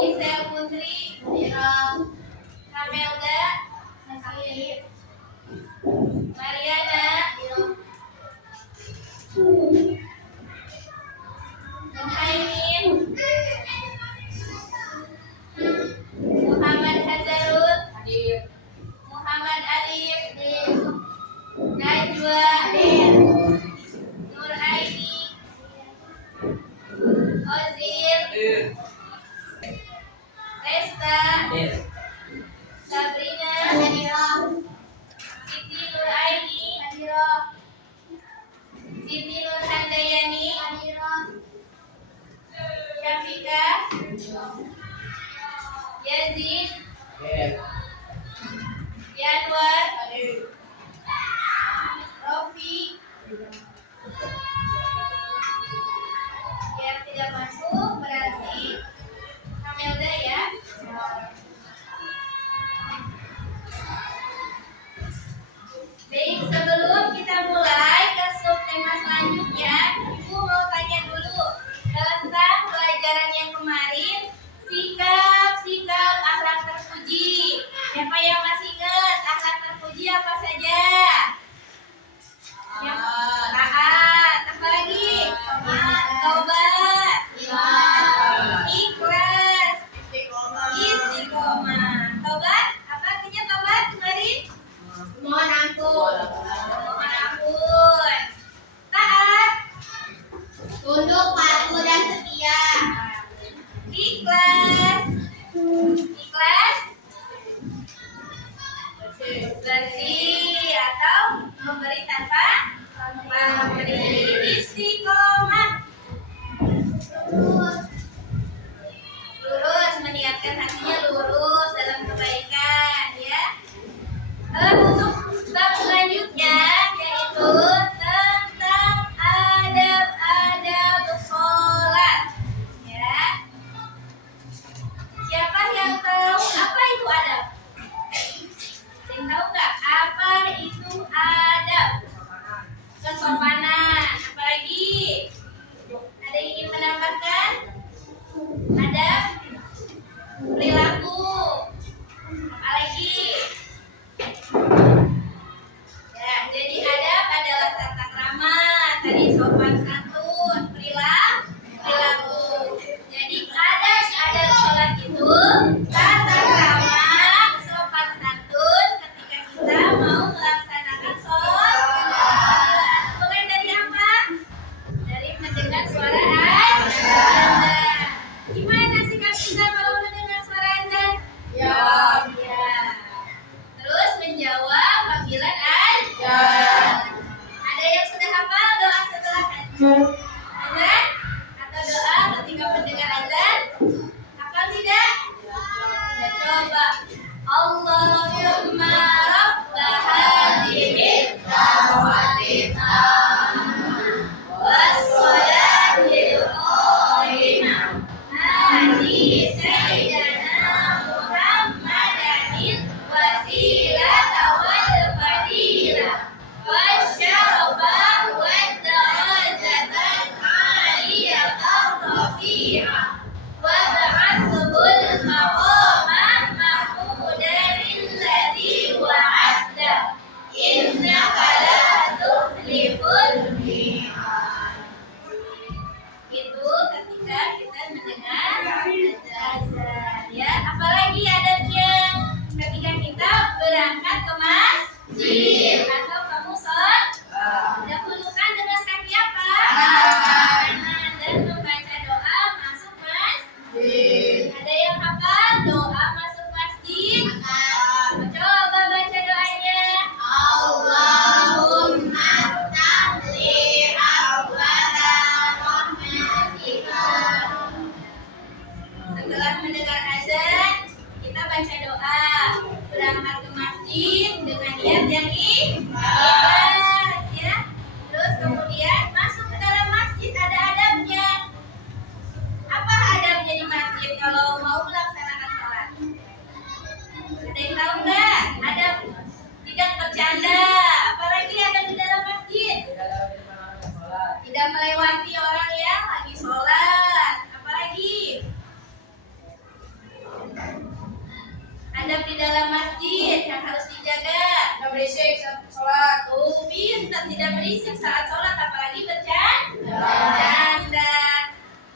Isel Putri, Kamelda, Mariana, Muhaimin, Muhammad Hazarul, Muhammad Alif, Najwa, Nur Aini, Ozil, Resta, Sabrina, Siti Nur Aini, Siti Nur Handayani, Syafika, Yazid, Yanwar, Rofi. Yang tidak masuk berarti Kamelda ya. Baik, sebelum kita mulai ke subtema selanjutnya, Ibu mau tanya dulu tentang pelajaran yang kemarin, sikap akhlak terpuji. Siapa yang masih ingat akhlak terpuji apa saja? Taat, apa lagi? Tobat, ikhlas, istiqomah. Tobat, apa artinya tobat kemarin? Mohon ampun. Taat, tunduk patuh dan setia. Ikhlas, bersih atau memberi tanpa memberi. Istiqomah, lurus, meniatkan hatinya lurus dalam kebaikan ya. Untuk bab selanjutnya yaitu tentang adab-adab sholat ya. Siapa yang tahu apa itu adab? Yang tahu nggak apa itu adab? Kesopanan. Apalagi? Ada yang ingin menambahkan? Adab perilaku. Apalagi? Ya, jadi adab adalah tata krama, tadi sopan santun, perilaku. Jadi adab sholat itu tata krama, sopan santun ketika kita mau melaksanakan sholat. Mulai dari apa? Dari mendengar suara azan. Gimana sikap kita kalau mendengar suara azan? Ya. Terus menjawab panggilan azan. Ada yang sudah hafal doa setelah azan? Atau doa ketika mendengar azan? Hafal tidak? Ya, coba. Allahumma rabba hadhihi da'watin wassalatil qa'imah ati sayyidina Muhammadin wasilata wal fadilah wasyarafa wad darajatal aliyah rafi'ah wa ba'athul maqamah mahmudan alladhi wa'adda innaka la tukhliful mi'ad. Itu ketika kita mendengar azan ya. Apalagi adabnya ketika kita berangkat ke masjid atau ke musola, dahulukan dengan kaki apa? Kanan dan membaca doa masuk masjid. Ada yang hafal doa masuk masjid? Coba baca doanya. Allahumma tabli awwala rahmatika. Setelah mendengar azan, kita baca doa. Berangkat ke masjid dengan niat yang ikhlas ya. Terus kemudian masuk ke dalam masjid, ada adabnya. Apa adabnya di masjid kalau mau melaksanakan sholat? Ada yang tahu nggak? Adab tidak bercanda. Apalagi ada di dalam masjid? Tidak melewati orang yang lagi sholat. Apalagi? adab di dalam masjid yang harus dijaga. Tidak berisik saat sholat. Oh, pintar, tidak berisik saat sholat, apalagi bercanda.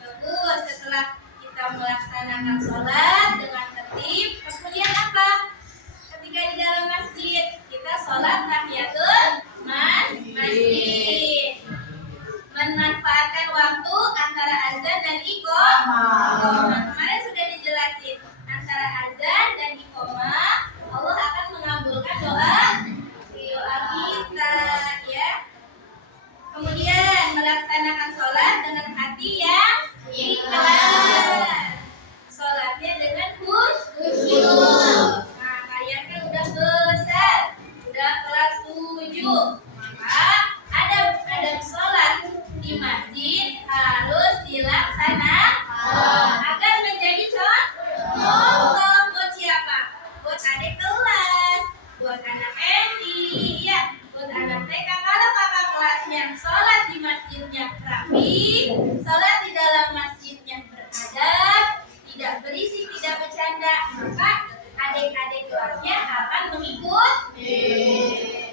Bagus. Setelah kita melaksanakan sholat dengan tertib, kemudian apa? Ketika di dalam masjid, kita sholat tahiyatul masjid. Memanfaatkan waktu antara azan dan iqamah. Kemarin sudah dijelasin, antara azan dan iqamah Allah akan mengabulkan doa kita, ya. Kemudian melaksanakan sholat dengan hati yang ikhlas. Sholatnya dengan khusyuk. Nah, kalian kan udah besar, udah kelas 7, maka adab sholat di masjid harus dilaksanakan agar menjadi contoh buat siapa? Buat adik kelas, buat anak MI, ya, buat anak TK. Kalau kakak kelasnya sholat di masjidnya rapi, sholat di dalam masjidnya beradab, tidak berisik, tidak bercanda, maka adik-adik kelasnya akan mengikut.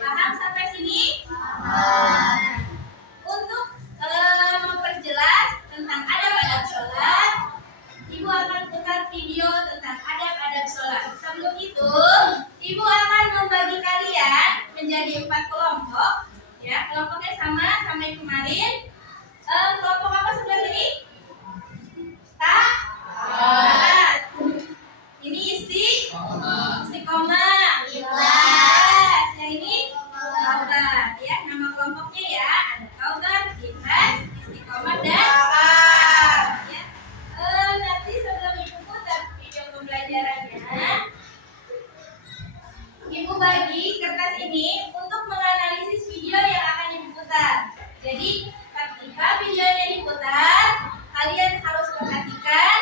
Paham sampai sini? Nah, untuk memperjelas tentang adab-adab sholat, Ibu akan putar video tentang adab-adab sholat. Sebelum itu, Ibu akan membagi kalian menjadi 4 kelompok. Ya, kelompoknya sama yang kemarin. Kelompok apa sebelah sini? Taat. Ini istiqomah. Ikhlas. Yang ini taubat. Ya, nama kelompoknya ya ada taubat, ikhlas, istiqomah dan taat. Ya. Nanti sebelum Ibu putar video pembelajarannya, Ibu bagi kertas ini untuk menganalisis video yang akan Ibu putar. Jadi ketika videonya diputar, kalian harus perhatikan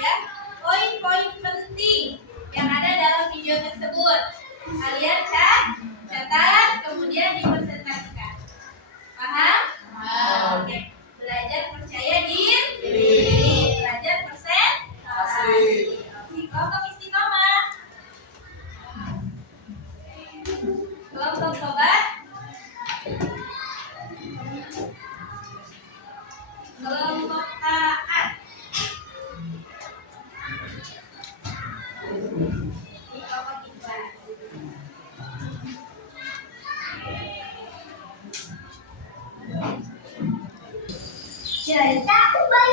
ya poin-poin penting yang ada dalam video tersebut. Kalian catat, kemudian dipresentasikan. Paham? Oke. Belajar percaya diri, belajar presentasi. Kelompok istiqomah, kelompok tobat, kelompok taat. Ini kelompok ikhlas. Cerita Ubay.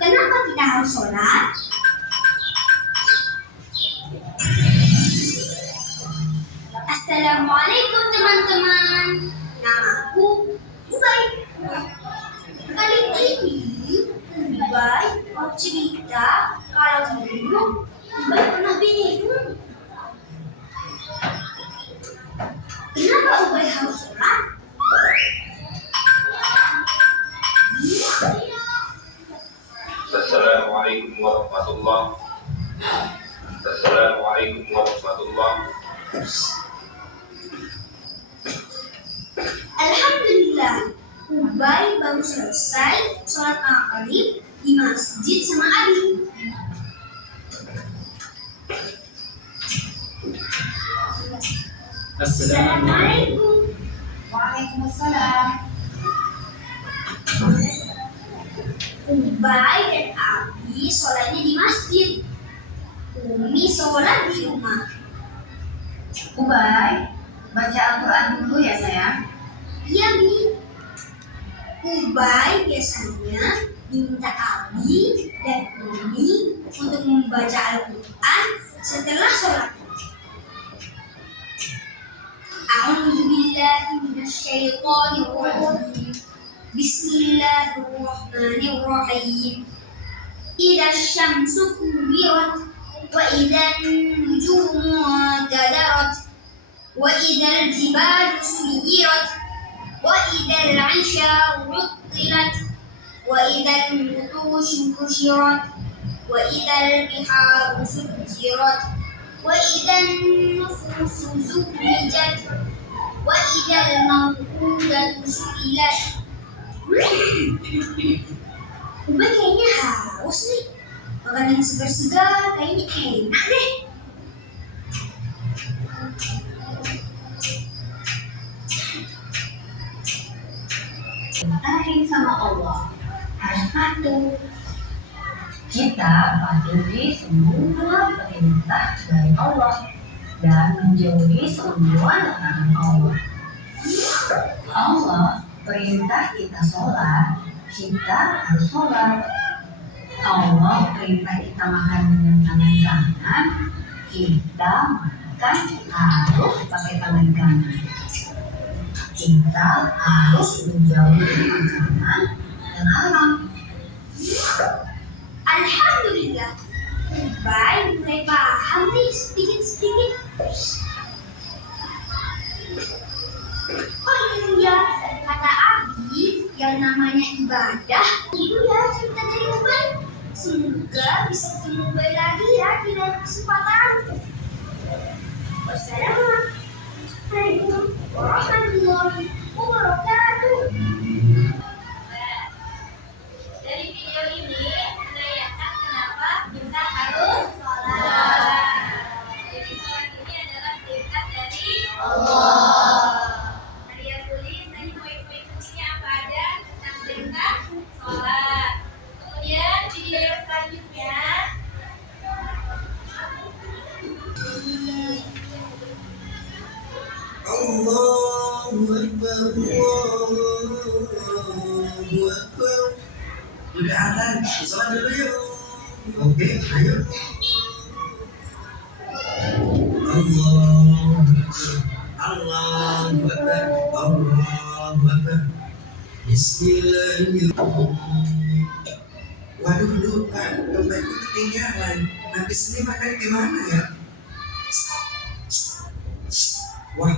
Kenapa kita harus sholat? Assalamualaikum teman-teman. Namaku Ubay. Kali ini Ubay mau cerita kalau dulu Ubay pernah bingung. Kenapa Ubay harus sholat? Assalamualaikum warahmatullahi Alhamdulillah, Ubay baru selesai sholat maghrib di masjid sama Abi. Assalamualaikum. Waalaikumsalam. Ubay dan Abi sholatnya di masjid. Umi sholat di rumah. Ubay, baca Al-Quran dulu ya sayang. Iya, Mi. Ubay biasanya minta Abi dan Umi untuk membaca Al-Quran setelah sholat. A'udzubillahi minasyaitonir rajim. Bismillahirrahmanirrahim. Idza syamsu kuwirat wa idzan nujumu kadarat wa idzal jibalu suyirat wa idzal 'isharu uttilat wa idzal wuhushu husyirat wa idzal biharu sujjirat wa idzan nufusu zuwijat wa idzal maw'udatu su'ilat. Ubay kayaknya haus nih. Makan yang segar-segar kayaknya enak deh. Taat sama Allah, harus patuh. Kita patuhi semua perintah dari Allah dan menjauhi semua larangan Allah. Allah perintah kita sholat, kita harus sholat. Allah perintah kita makan dengan tangan kanan, kita makan harus pakai tangan kanan. Kita harus menjauhi makanan yang haram. Alhamdulillah, baik mulai paham nih sedikit-sedikit. Oh iya, kata Abi, yang namanya ibadah itu ya cerita dari Ubay. Semoga bisa ketemu Ubay lagi ya di lain kesempatan. Wassalamualaikum warahmatullahi wabarakatuh. Dari video ini menanyakan kenapa kita harus sholat. Jadi sholat ini adalah perintah dari Allah. Kalian tulis tadi poin-poin pentingnya apa ada tentang perintah sholat. Kemudian video yang selanjutnya Allahu Akbar, Allahu Akbar. Udah azan, sholat dulu yuk. Oke, ayo. Allahu Akbar, Allahu Akbar, Allahu Akbar. Bismillahirrahmanirrahim. Waduh, lupa, dompetku ketinggalan. Habis ini makan gimana ya? Wah,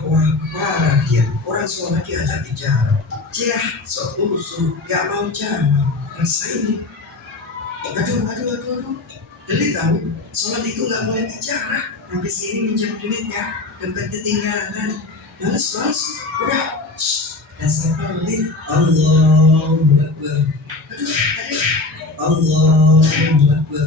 Rakyat, orang sholat diajak bicara. Cih, sok usul, gak mau jawab. Rasain nih. Aduh. Delit tahu, sholat itu gak boleh bicara. Habis ini minjam duit ya, dompet ketinggalan. Males, udah. Dasar pelit. Allahu Akbar. Aduh. Allahu Akbar.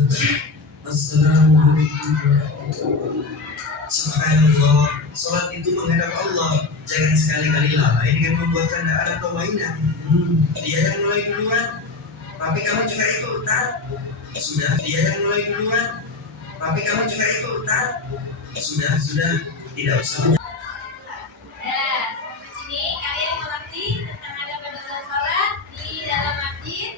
Assalamualaikum warahmatullahi wabarakatuh. Subhanallah, sholat itu menghadap Allah. Jangan sekali-kali lalai dengan membuat candaan atau mainan. Dia yang mulai duluan, tapi kamu juga ikutan. Sudah, dia yang mulai duluan, tapi kamu juga ikutan. Sudah, tidak usah. ya, sampai sini kalian mengerti tentang adab dalam sholat di dalam masjid.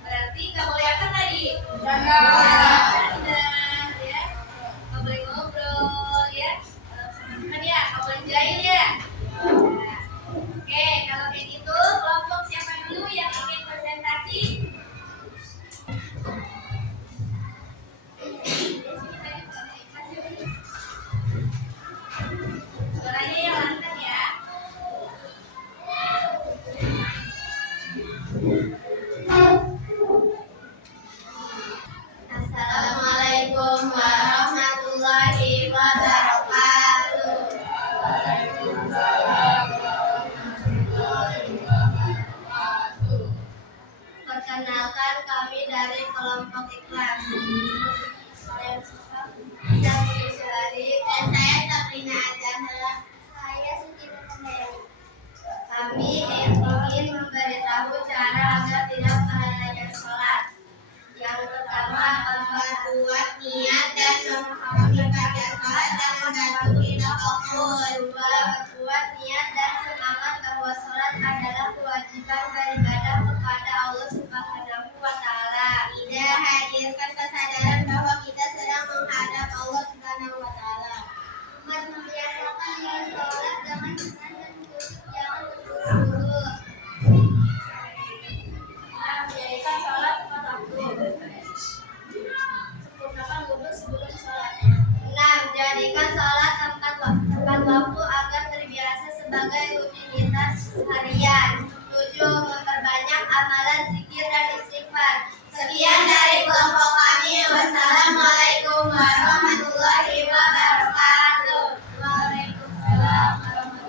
Berarti nggak boleh apa tadi? Jangan ya, nggak boleh ngobrol ya, kan ya, nggak boleh jahil ya. Nah, oke, kalau kayak gitu kelompok siapa dulu yang ingin presentasi? Suaranya yang lantang ya. Assalamualaikum warahmatullahi wabarakatuh. Perkenalkan kami dari kelompok ikhlas. Saya Syari dan saya Sabrina Azahra. Saya Siti Nurmaya. Kami ingin memberitahu cara agar tidak melalaikan sholat. Yang pertama, memperkuat niat dan memahami bagian sholat dan membantu kita fokus. Dua, memperkuat niat dan semangat bahwa sholat adalah kewajiban beribadah kepada Allah Subhanahu wa Ta'ala. Tiga, hadirkan kesadaran bahwa kita sedang menghadap Allah Subhanahu wa Ta'ala. Empat, membiasakan diri sholat dengan tenang dan khusyuk, jangan terburu-buru. Menjadikan sholat tepat waktu. Sempurnakan wudhu sebelum sholat. 6. Jadikan sholat tepat waktu agar terbiasa sebagai rutinitas harian. 7. Memperbanyak amalan zikir dan istighfar. Sekian dari kelompok kami. Wassalamualaikum warahmatullahi wabarakatuh. Waalaikumsalam warahmatullahi wabarakatuh.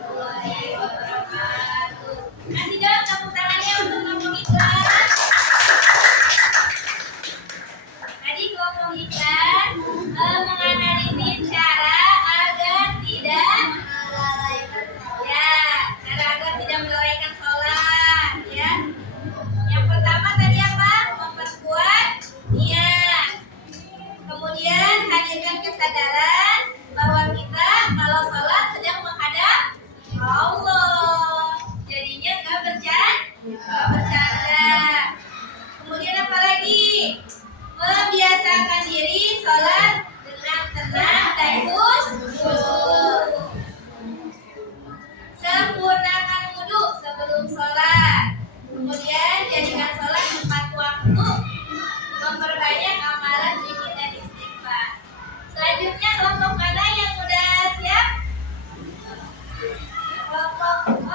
Membiasakan diri sholat dengan tenang dan khusyuk. Sempurnakan wudhu sebelum sholat. Kemudian jadikan sholat tepat waktu. Memperbanyak amalan zikir dan istighfar. Selanjutnya kelompok mana yang sudah siap?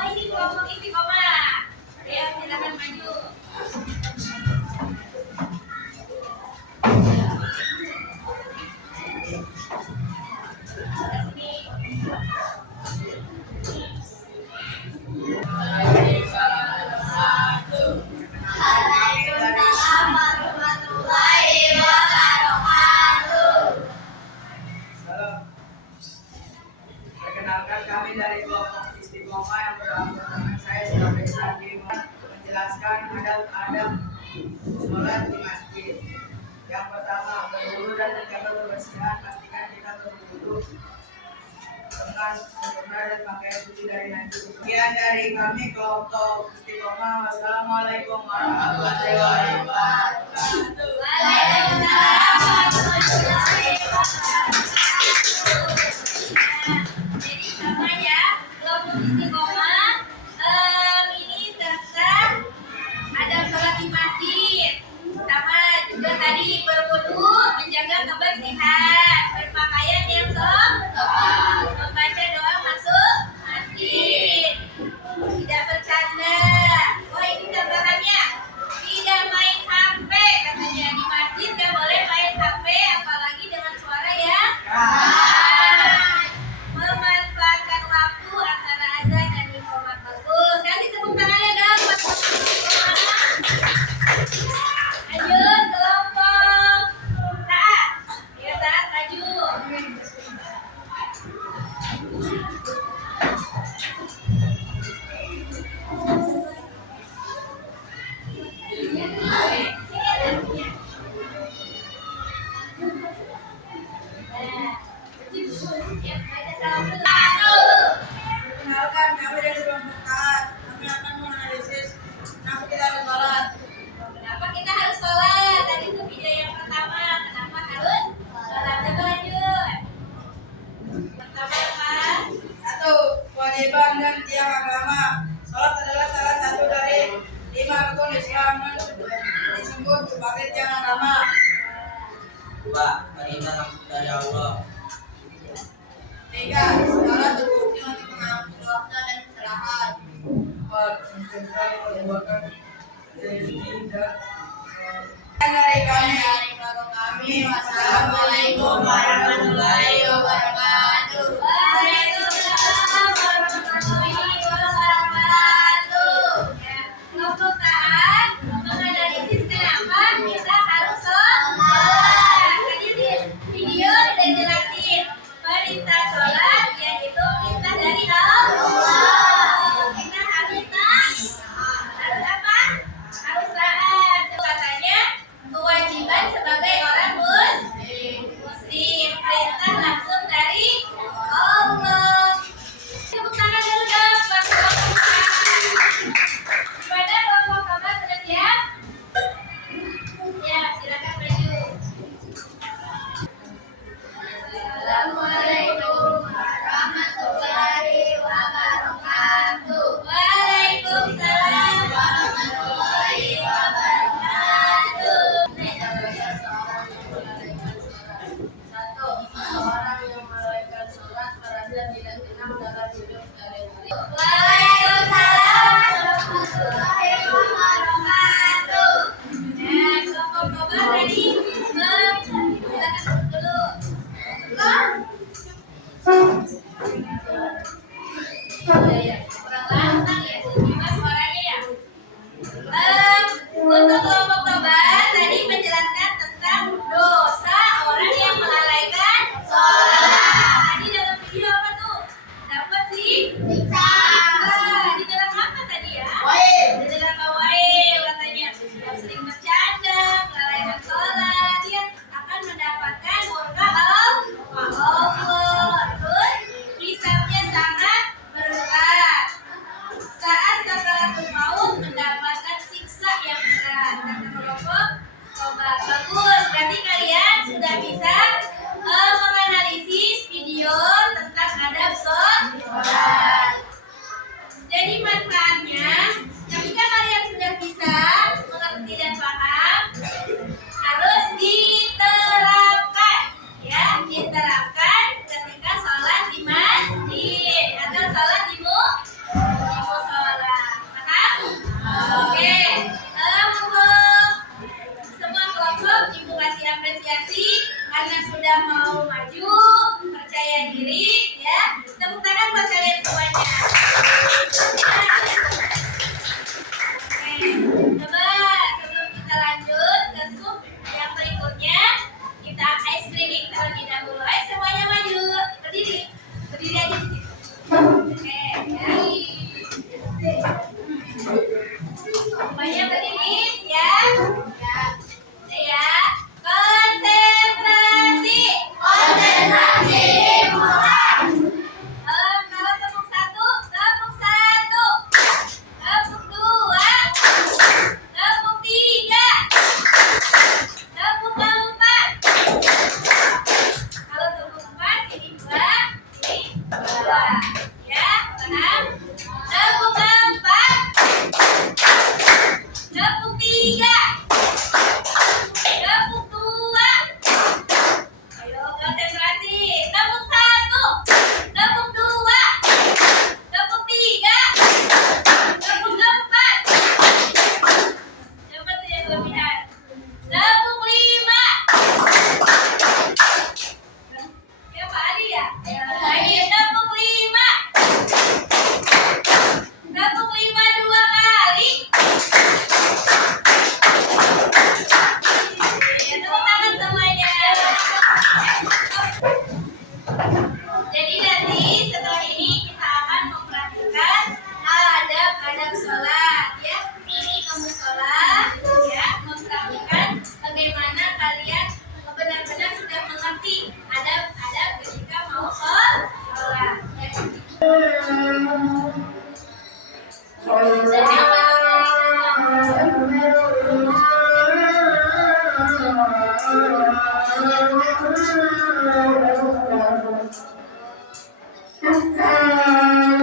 Ini kelompok istiqomah. Ya, silakan maju. Waalaikumsalam warahmatullahi wabarakatuh. Perkenalkan, kami dari kelompok Istiqomah yang beranggotakan saya sebagai Salim menjelaskan adab-adab sholat di masjid. Yang pertama, berwudu dan menjaga kebersihan. Pastikan kita berwudu dengan sempurna dan pakaian suci dari najis. Sekian dari kami kelompok Istiqomah. Wassalamualaikum warahmatullahi wabarakatuh. Waalaikumsalam warahmatullahi wabarakatuh. Jadi sama ya, kelompok istiqomah ini tentang adab sholat di masjid. Sama juga tadi berwudu, menjaga kebersihan, berpakaian yang sopan, membaca doa masuk masjid, tidak bercanda. Oh ini tambahannya, tidak main HP katanya di masjid, nggak boleh main HP, apalagi dengan suara yang keras. Memanfaatkan waktu antara azan dan iqamah. Bagus. Kasih tepuk tangannya dong buat lanjut kelompok taat. Ya taat maju. Perkenalkan, kami dari kelompok taat. Kami akan menganalisis kenapa kita harus sholat. Kenapa kita harus sholat? Tadi itu video yang pertama. Kenapa harus sholat? Coba lanjut. Pertama apa? Satu, kewajiban dan tiang agama. Sholat adalah salah satu dari 5 rukun Islam yang disebut sebagai tiang agama. 2. Perintah langsung dari Allah. 3. Sholat berfungsi untuk mengampuni dosa dan kesalahan. 4. Mencegah perbuatan dari kami. Wassalamualaikum warahmatullahi wabarakatuh. Waalaikumsalam warahmatullahi wabarakatuh. Ya, kelompok taat menganalisis kenapa kita harus sholat. Tadi di video udah jelasin perintah sholat yaitu perintah dari Allah. Kita harus taat. Harus apa? Harus taat. Katanya kewajiban sebagai orang muslim. Thank you.